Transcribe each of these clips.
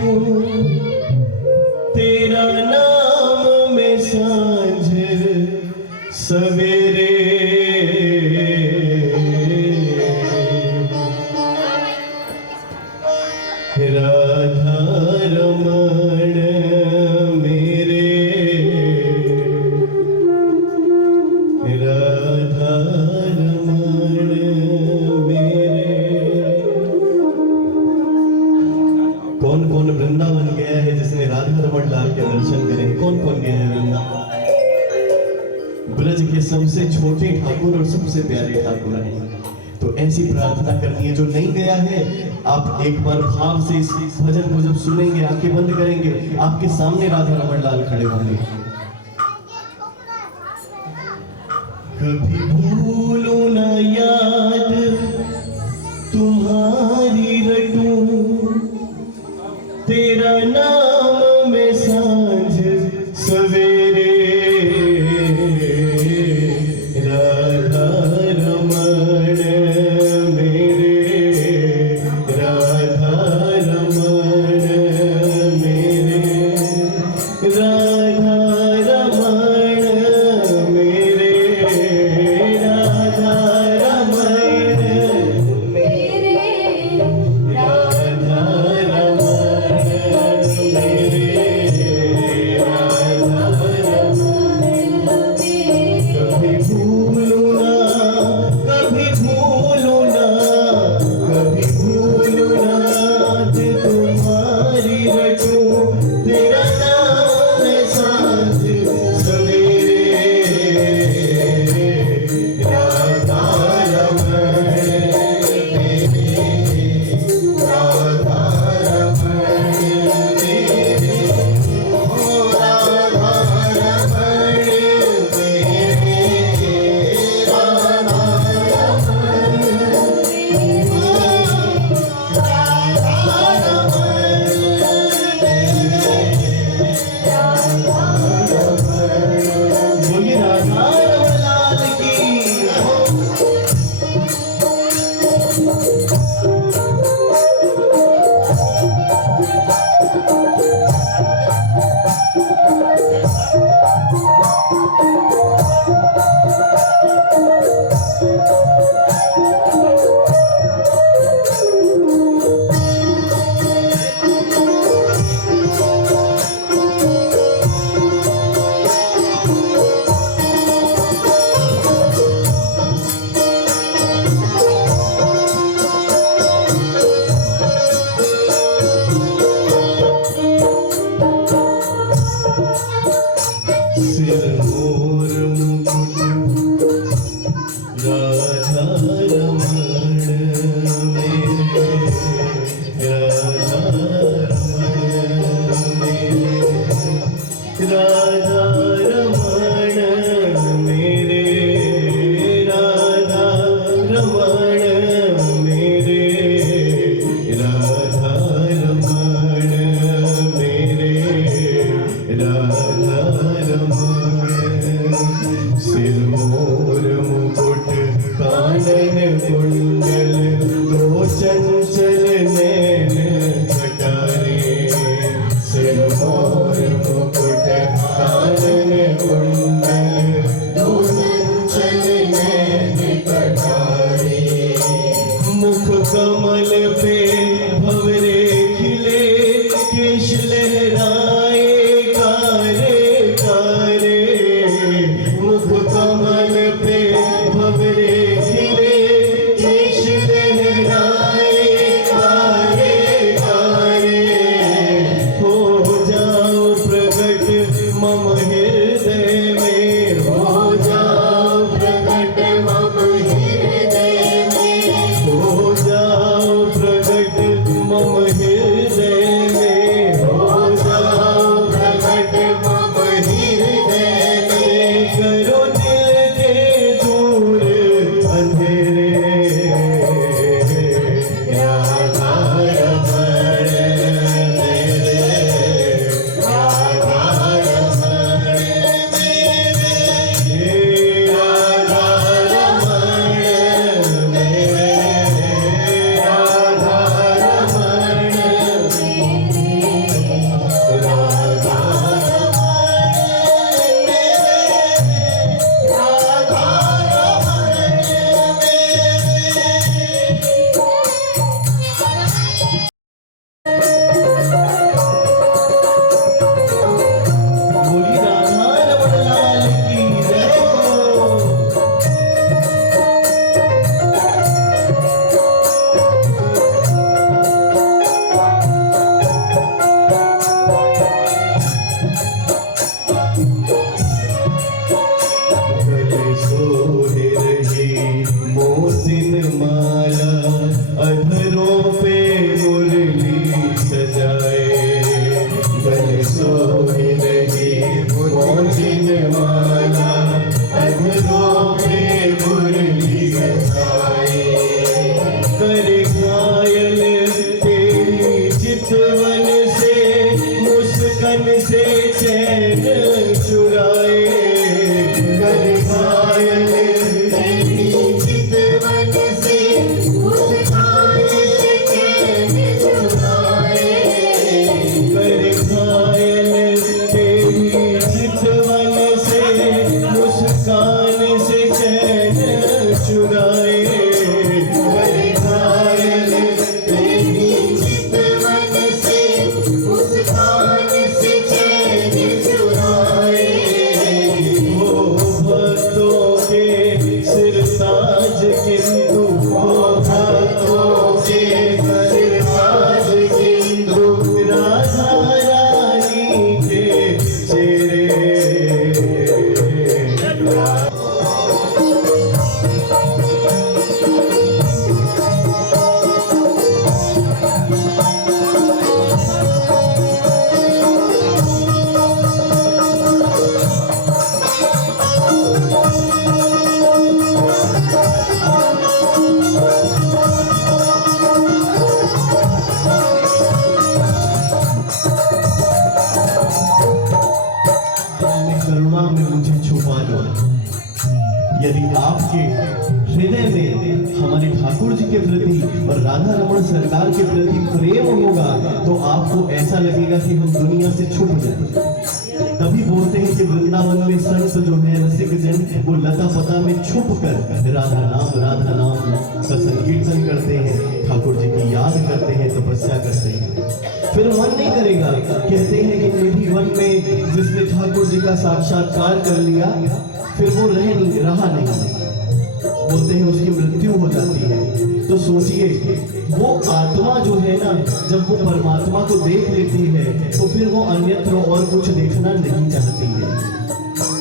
रटूं, तेरा नाम मैं सांझ सवेरे। राधा रमण मेरे, राधा रमण मेरे। कौन कौन वृंदावन गया है जिसने राधा रमण लाल के दर्शन करे? कौन कौन गया है वृंदावन? ब्रज के सबसे छोटे ठाकुर और सबसे प्यारे ठाकुर हैं। तो ऐसी प्रार्थना करनी है। जो नहीं गया है, आप एक बार भाव से इस भजन को जब सुनेंगे, आंखें बंद करेंगे, आपके सामने राधा रमण लाल खड़े होंगे। कभी भूलूं न याद तुम्हारी रटूं, तेरा नाम मैं सांझ सवेरे। राधा रमण मेरे, राधा रमण मेरे, राधा रमण मेरे, राधा रमण मेरे, राधा रमण चितवन से मुस्कान से चैन चुराए कर घायल तेरी चितवन से मुस्कान से चैन चुराए कर घायल तेरी चितवन से मुस्कान से चैन चुराए कर घायल तेरी चितवन से मुस्कान से चैन चुराए वो भक्तों के सिर ताज किंतु वो भक्तों के सिर ताज किंतु राधा रानी के चेहरे करुणा में मुझे छुपा लो। यदि आपके हृदय में हमारे ठाकुर जी के प्रति और राधा रमण सरकार के प्रति प्रेम होगा तो आपको ऐसा लगेगा कि हम दुनिया से छुप जाए। तभी बोलते हैं कि वृंदावन में संत जो है रसिक जन वो लता पता में छुप कर राधा नाम का संकीर्तन करते हैं, ठाकुर जी की याद करते हैं, तपस्या करते हैं। फिर मन नहीं करेगा। कहते हैं कि निधि वन में जिसने ठाकुर जी का साक्षात्कार कर लिया फिर वो रहा नहीं, बोलते हैं उसकी मृत्यु हो जाती है। तो सोचिए वो आत्मा जो है ना, जब वो परमात्मा को देख लेती है तो फिर वो अन्यत्र और कुछ देखना नहीं चाहती है।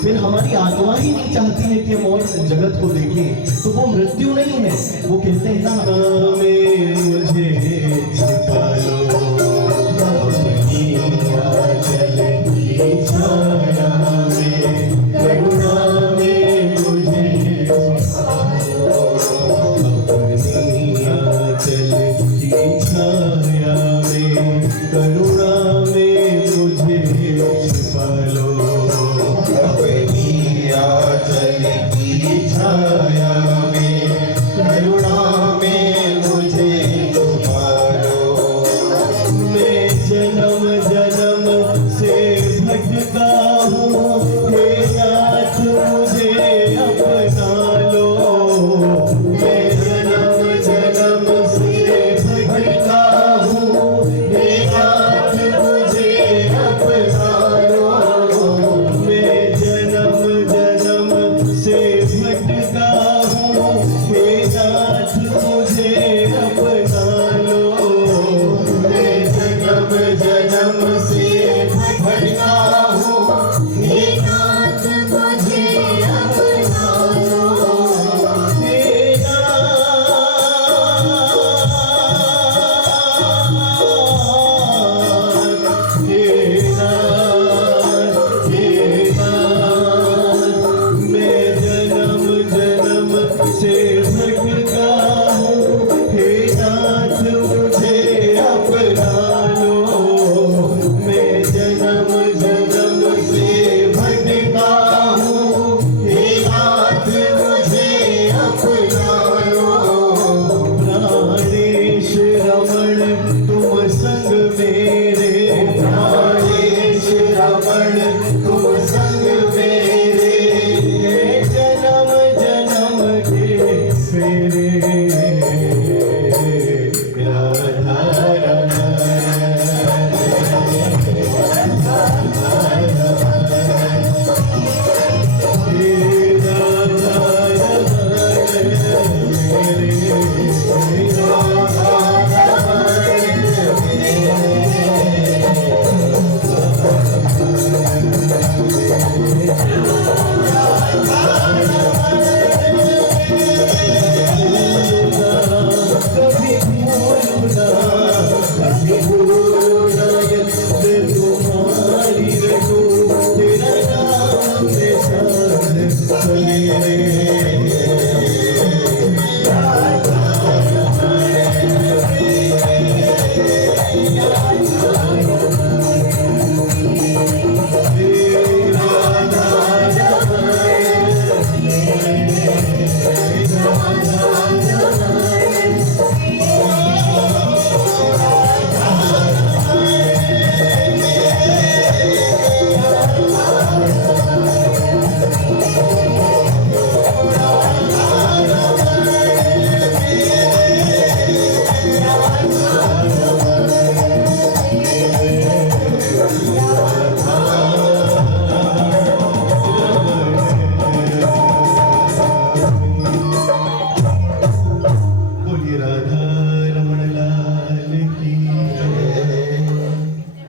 फिर हमारी आत्मा ही नहीं चाहती है कि हम और जगत को देखें, तो वो मृत्यु नहीं है। वो कहते हैं ना में मुझे छिपा लो अपनी आंचल की छाया में, करुणा में मुझे छिपा लो अपनी आंचल की छाया में, करुणा में मुझे छिपा लो अपनी आंचल की छाया में, करुणा में मुझे छिपा लो। मैं जन्म जन्म से भटका हूँ, हे नाथ मुझे अपना लो। मैं जन्म जन्म से भटका हूँ, हे नाथ मुझे अपना लो। मैं जन्म जन्म से भटका हूँ, हे नाथ मुझे अपना लो। मैं जन्म जन्म से भटका हूँ, हे नाथ मुझे अपना लो। हे मैं जन्म जन्म से भटका हूँ, हे नाथ मुझे अपना लो। मैं जन्म जन्म से भटका हूँ, हे नाथ मुझे अपना लो। प्राणेश रमण तुम संग में